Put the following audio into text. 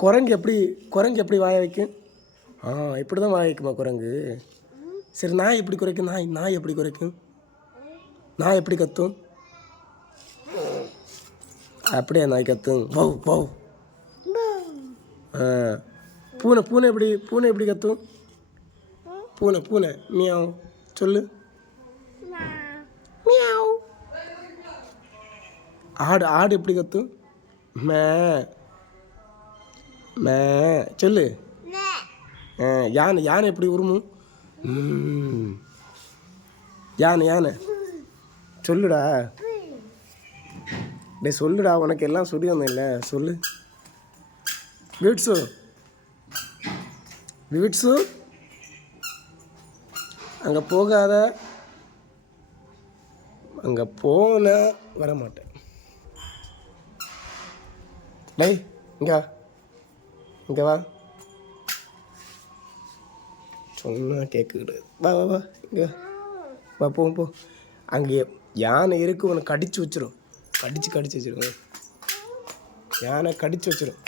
குரங்கு எப்படி வாய வைக்கும்? இப்படி தான் வாய வைக்குமா குரங்கு? சரி, நாய் எப்படி குறைக்கும்? நாய் எப்படி குறைக்கும்? நாய் எப்படி கத்தும்? அப்படியே நாய் கத்தும். Bow bow. பூனை எப்படி கத்தும்? பூனை மியாவ் சொல்லு. மியாவ். ஆடு எப்படி கத்தும்? மே மே சொல்லு. யானை எப்படி உருமும்? யானை சொல்லுடா. டே சொல்லுடா, உனக்கு எல்லாம் சொல்லி வந்தேன்ல, சொல்லு. விவிட்ஸு அங்கே போகாத. அங்கே போன வரமாட்டேன். டேய் இங்கே வா. சொன்னா கேட்குது. வா இங்கே வா. போ. அங்கே யானை இருக்கு, உனக்கு கடிச்சு வச்சிரும். கடிச்சு வச்சிரும். யானை கடிச்சு வச்சிரும்.